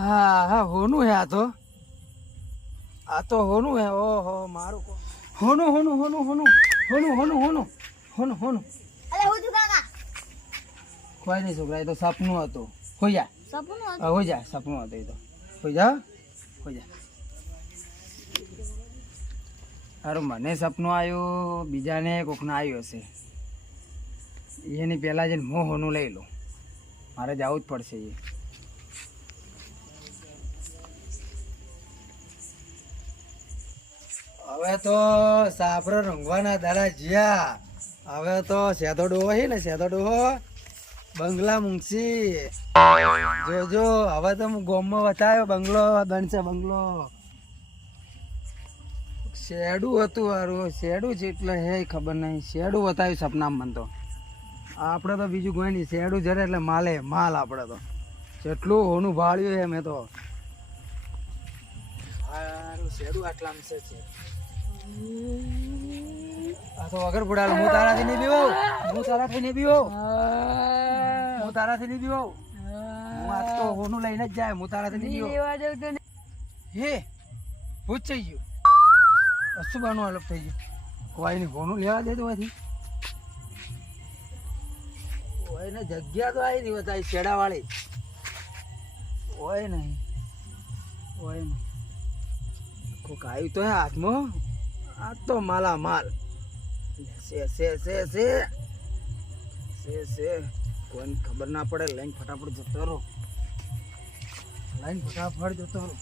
હા હા હોનું હે આ તો. આ તો હોનું હે ઓહો મારું હોનું હોનું હોનું હોનું હોનું હોનું હોનું હોનું હોનું. અલે હું છું કાકા? કોઈ નહીં છોકરા એ તો સપનું હતું. હોઈ જા સપનું હતું. હોઈ જા સપનું હતું એ તો. હોઈ જા હોઈ જા સારું મને સપનું આવ્યું બીજાને કોકને આવ્યું હશે. એની પહેલાં જઈને હું હોનું લઈ લઉં. મારે જવું જ પડશે એ. હવે તો સાપરો રંગવાના દાડા જ્યા. હવે તો સેતો ડોહો ને સેતો ડોહો. બંગલા મૂંગશી જોજો, હવે તો હું ગોમમાં વતાયો બંગલો બનશે બંગલો. શેડું હતું હારું, શેડું છે એટલે હે ખબર નહીં. શેડું વતાવ્યું સપનામાં મને તો. આપણે તો બીજું કોઈ નહીં, શેડું જરે એટલે માલે, માલ આપણે તો. જેટલું હોનું ભાળ્યું છે મેં તો. શેડું આટલામાં છે. આ તો વગર બુડાલ હું તારાથી નહીં બીવો હું તારાથી નહીં બીવો હું તારાથી નહીં બીવો હું આજ તો હોનું લઈને જ જાય હું તારાથી નહીં બીવો હે ભૂત થઈ ગયું. અસુબાનું અલગ થઈ ગયું? કોઈ નહીં હોનું લેવા દે તો અહીંથી કોઈને જગ્યા તો આવી નહીં બતાવી શેડાવાળી. હોય નહીં. હોય નહીં. કોક આવ્યું તો હે હાથમાં? આ તો માલા માલ સે સે સે સે સે સે કોઈને ખબર ના પડે લાઈન ફટાફટ જતો રહો. લાઈન ફટાફટ જતો રહો.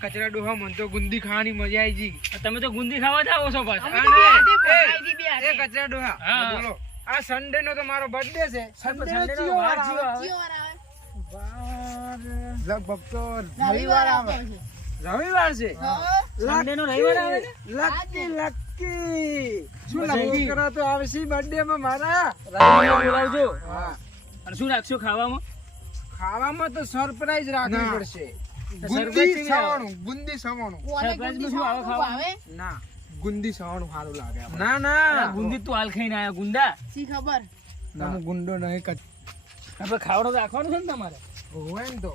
કચરા ડોહા મને તો ગુંદી ખાવાની મજા આવી જી તમે તો ગુંદી ખાવા જાવ છો કચરા ડોહા. બોલો. આ સન્ડે નો તો મારો બર્થડે છે. સન્ડે લગભગ તો રવિવાર આવે રવિવાર છે? હા. નો રવિવાર આવે ને? Lucky lucky. શું લકી કરો તો આવશે બર્થડે માં મારા? રવિવાર બોલાવજો. હા. અને શું રાખશો ખાવામાં? ખાવામાં તો સરપ્રાઈઝ રાખવી. પડશે. ગુંદી સવાણું ગુંદી સવાણું. માં શું આવે ખાવાનું? ના. ગુંદી સવાણું સારું લાગે ના ના. ગુંદી તું હાલ ખાઈને આયા ગુંદા. શી ખબર? ના. ગુંડો નહીં કચ આપણે ખાવાનું રાખવાનું છે ને તમારે? હોય ને તો.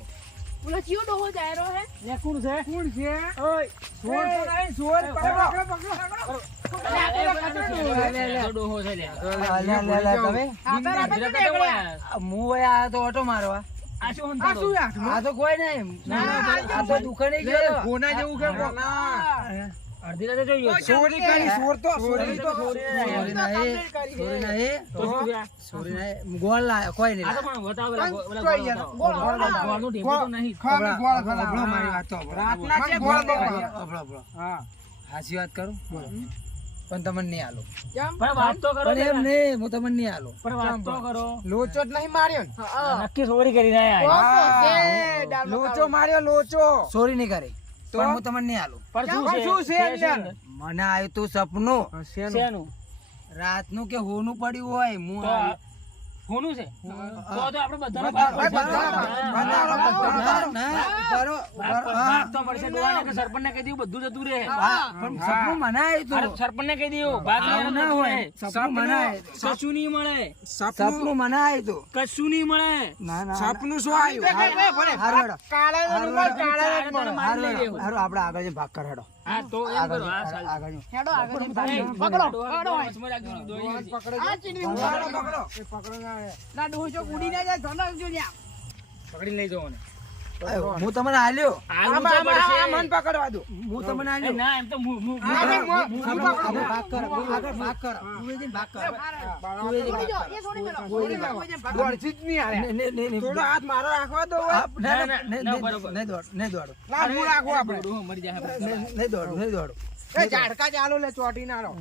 ઓલા ચિયો ડોહો કોઈ દુકાને અડધી રાતે જોઈએ. ચોરી કરી ચોર તો ચોરી તો સોરી નહીં સોરી નહીં તો શું છે આ? સોરી નહીં ગોળ લાયો કોઈ નહીં. આ તો પણ બતાવો પેલા ગો- પેલા ચોઈ ગોળ ગોળ, ગોળ, ગોળનું તો નહીં. ખાલી ગોળ અબળો, ખાલી. મારી વાત તો રાતના છે ગોળ. હા. કરું? પણ તમને નહીં આલો. પણ વાત તો કરો પણ એમ. નહીં હું તમને નહીં આલો. પણ વાત તો કરો. લોચો જ નહીં માર્યો નક્કી ચોરી હા. ડાબલો લોચો માર્યો લોચો. સોરી નહીં કરી. તો? હું તમને નહીં આલો પણ શું છે? મને આવ્યું તું સપનું શેનું? શેનું? રાતનું કે હોનું પડ્યું હોય હું. કોનું કહી દીધું બધું જતું રહે. પણ સપનું કહી દીધું ભાગ ના હોય. સપનું મનાય. કશું નહીં મળે. સપનું કશું નહીં મળે. સપનું શું આવ્યું? હારો આપણે આગળ ભાગ કરાડો હા તો એમ કરો. આ આગળ હેડો આગળ પકડો પકડો. આ ચીની પકડો પકડો. ના ડોસો ઉડી ના જાય પકડી લઈ જવાનો. હું તમને હાલ્યો. મન પકડવા દો. હું તમને હાલ્યો. ના એમ તો થોડો હાથ મારો રાખવા દો નહીં દોડો હું રાખો આપણે. નહીં દોડો નહીં દોડો ઝાડકા ચાલો લે ચોટી ના રહો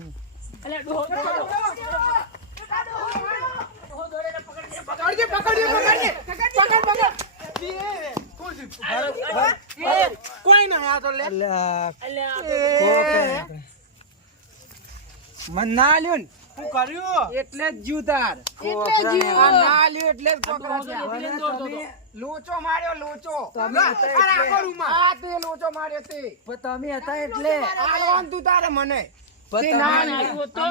એટલે જ જુદાર એટલે એટલે જ લોચો માર્યો લોચો. તમે આખો આ તે લોચો માર્યો તે. તમે હતા એટલે. આ લોન તું તારે મને. તમે- ના ના માતા.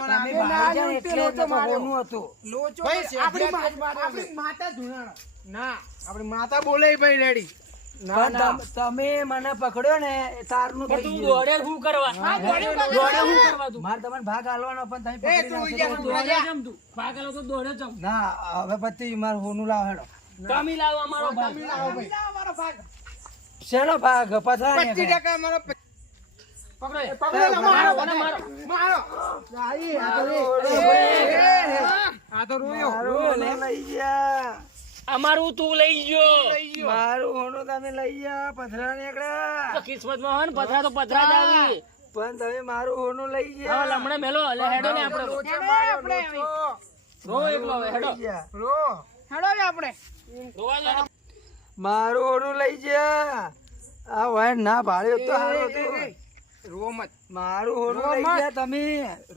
ના બોલે ભાઈ રેડી ના ના. મને પકડ્યો ને એ તારનું પણ તું દોડે શું કરવા? હા, દોડે શું કરવા તું? મારે તમને ભાગ આલવાનો પણ તમે એ પકડી તો દોડે જમ તું. પાગલ હતો દોડે જમ. ના હવે પછી મારે હોનું લાવ હેડો. તમે લાવો અમારો ભાગ. તમે લાવો ભાઈ. અમારો ભાગ. શેનો ભાગ ટકા મારો પ- પકડો મારો મારો મારો મારો. આઈ, આ તો આ તો રોયો. મારું લઈ ગયા. અમારું તું લઈ ગયો. મારું હોનું તમે લઈ ગયા પથરા તો નીકળ્યા કિસ્મતમાં હોય પથરા તો પથરા જ આવી. પણ તમે મારું હોનું લઈ ગયા. મેલો એટલે હેડો ને આપણે. લોચો હેડો માર્યો, આપણે રો એકલો હેડો. ગયા. રો હેડો ને આપણે. રોવા દો ને. મારું હોનું લઈ ગયા. આ વાયર ના ભાડ્યો તો સારું હતું રો મત. મારું હોનું લઈ. ગયા તમે.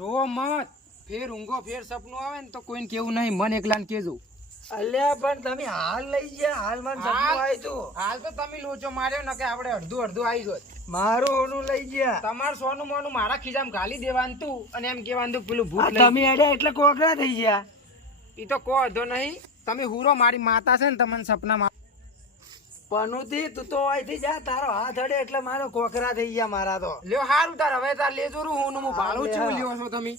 રોવો મત. ફેર ઊંઘો ફેર સપનું આવે ને તો કોઈને કેવું નહીં. મન એકલાને કેજો અલ્યા પણ તમે હાલ લઈ ગયા. હાલ મને સપનું આવી તું. હાલ તો તમે લોચો માર્યો ને કે આપણે અડધું અડધું આવી જોત મારું હોનું લઈ ગયા. તમાર સોનું મોનું મારા ખિજામ ગાલી દેવાનું તું અને એમ કેવાનું તું પેલું ભૂત તમે અડ્યા એટલે કોકરા થઈ ગયા. એ તો કહો વાંધો નહીં. તમે હુરો મારી માતા છે ને તમને સપનામાં પનુતી તું તો અહીંથી જા તારો હાથ અડે એટલે મારો કોકરા થઈ ગયા મારા તો. લ્યો હારું તાર હવે તાર લેજો હું હું ભાડું છું લ્યો છો તમે.